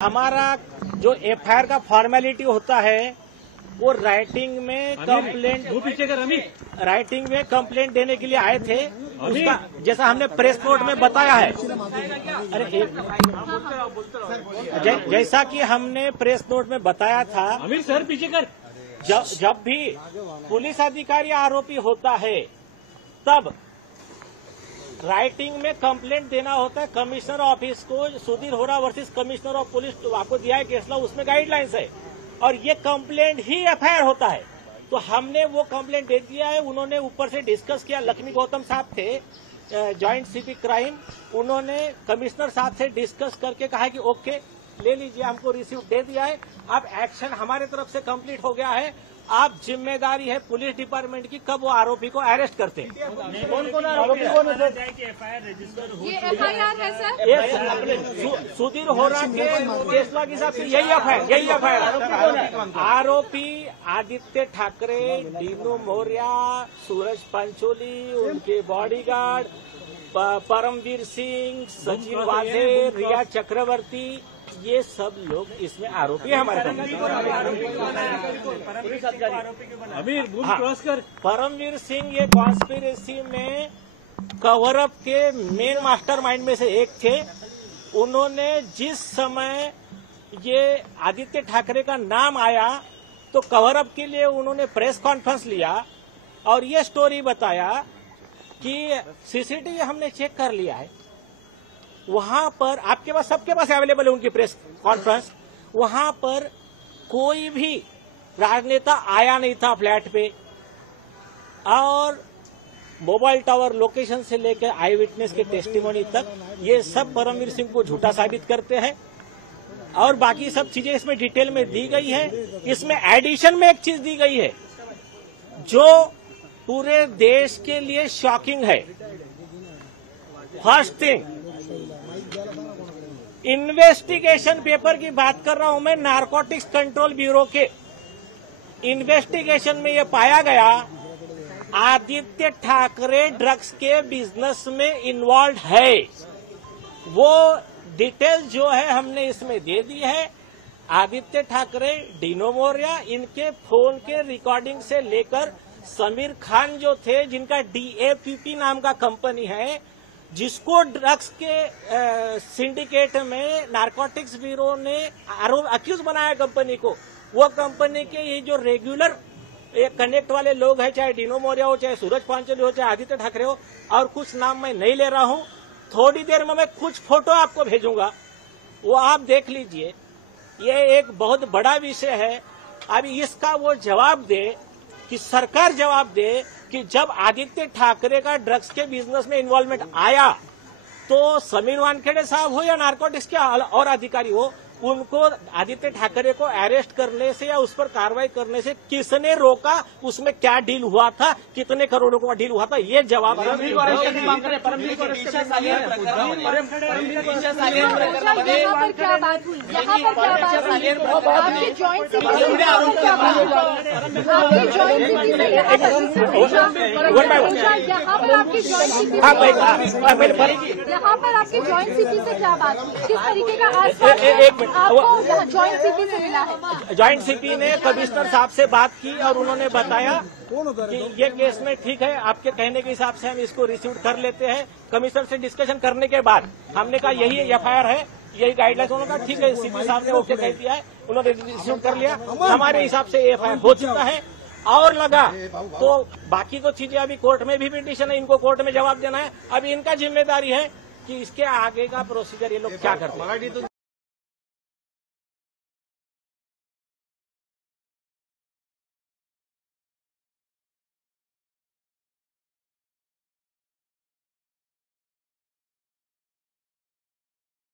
हमारा जो एफआईआर का फॉर्मेलिटी होता है वो राइटिंग में कंप्लेंट देने के लिए आए थे। उसका जैसा हमने प्रेस नोट में बताया है, जैसा कि हमने प्रेस नोट में बताया था, अमीर सर पीछे कर। जब भी पुलिस अधिकारी आरोपी होता है तब राइटिंग में कंप्लेंट देना होता है कमिश्नर ऑफिस को। सुधीर होरा वर्सेस कमिश्नर ऑफ पुलिस तो आपको दिया है केसला, उसमें गाइडलाइंस है और ये कंप्लेंट ही एफआईआर होता है। तो हमने वो कंप्लेंट दे दिया है। उन्होंने ऊपर से डिस्कस किया, लक्ष्मी गौतम साहब थे जॉइंट सीपी क्राइम, उन्होंने कमिश्नर साहब से डिस्कस करके कहा कि ओके ले लीजिए, हमको रिसीव दे दिया है। अब एक्शन हमारे तरफ से कंप्लीट हो गया है। आप जिम्मेदारी है पुलिस डिपार्टमेंट की कब वो आरोपी को अरेस्ट करते हैं। कौन आरोपी एफआईआर रजिस्टर हो? ये एफआईआर है सर। सुधीर होरा के केसला के हिसाब से यही एफआईआर। आरोपी आदित्य ठाकरे, डीनू मौर्य, सूरज पंचोली, उनके बॉडीगार्ड परमवीर सिंह, सचिन वाजे, रिया चक्रवर्ती, ये सब लोग इसमें आरोपी है हमारे अमीर क्रॉस कर। परमवीर सिंह ये कॉन्स्पिरेसी में कवर अप के मेन मास्टरमाइंड में से एक थे। उन्होंने जिस समय ये आदित्य ठाकरे का नाम आया तो कवर अप के लिए उन्होंने प्रेस कॉन्फ्रेंस लिया और ये स्टोरी बताया कि सीसीटीवी हमने चेक कर लिया है, वहां पर आपके पास सबके पास अवेलेबल है उनकी प्रेस कॉन्फ्रेंस, वहां पर कोई भी राजनेता आया नहीं था फ्लैट पे और मोबाइल टावर लोकेशन से लेकर आई विटनेस के टेस्टिमोनी तक ये सब परमवीर सिंह को झूठा साबित करते हैं। और बाकी सब चीजें इसमें डिटेल में दी गई है। इसमें एडिशन में एक चीज दी गई है जो पूरे देश के लिए शॉकिंग है। फर्स्ट थिंग, इन्वेस्टिगेशन पेपर की बात कर रहा हूं मैं, नारकोटिक्स कंट्रोल ब्यूरो के इन्वेस्टिगेशन में यह पाया गया आदित्य ठाकरे ड्रग्स के बिजनेस में इन्वॉल्व है। वो डिटेल जो है हमने इसमें दे दी है। आदित्य ठाकरे, डीनू मौर्य, इनके फोन के रिकॉर्डिंग से लेकर समीर खान जो थे, जिनका DAPP नाम का कंपनी है, जिसको ड्रग्स के सिंडिकेट में नारकोटिक्स ब्यूरो ने अक्यूज बनाया कंपनी को, वो कंपनी के ये जो रेगुलर कनेक्ट वाले लोग हैं, चाहे डीनू मौर्य हो, चाहे सूरज पांचोली हो, चाहे आदित्य ठाकरे हो, और कुछ नाम मैं नहीं ले रहा हूं, थोड़ी देर में मैं कुछ फोटो आपको भेजूंगा, वो आप देख लीजिए। ये एक बहुत बड़ा विषय है। अभी इसका वो जवाब दे कि सरकार जवाब दे कि जब आदित्य ठाकरे का ड्रग्स के बिजनेस में इन्वॉल्वमेंट आया तो समीर वानखेड़े साहब हो या नारकोटिक्स के और अधिकारी हो, उनको आदित्य ठाकरे को अरेस्ट करने से या उस पर कार्रवाई करने से किसने रोका, उसमें क्या डील हुआ था, कितने करोड़ों का डील हुआ था, ये जवाब यहाँ पर क्या बात हुई, यहाँ पर क्या बात हुई, आपके जॉइंट सीपी से क्या बात हुई, किस तरीके का जॉइंट सीपी से मिला है? जॉइंट सीपी ने कमिश्नर साहब से बात की और उन्होंने बताया कि ये केस में ठीक है, आपके कहने के हिसाब से हम इसको रिसीव कर लेते हैं। कमिश्नर से डिस्कशन करने के बाद हमने कहा यही एफआईआर है, यही गाइडलाइंस, उन्होंने कहा ठीक है, सीपी साहब ने ओके कह दिया है, उन्होंने रिसीव कर लिया। हमारे हिसाब से एफआईआर हो चुका है और लगा तो बाकी तो चीजें अभी कोर्ट में भी पिटीशन है, इनको कोर्ट में जवाब देना है। अभी इनका जिम्मेदारी है कि इसके आगे का प्रोसीजर ये लोग क्या करते हैं।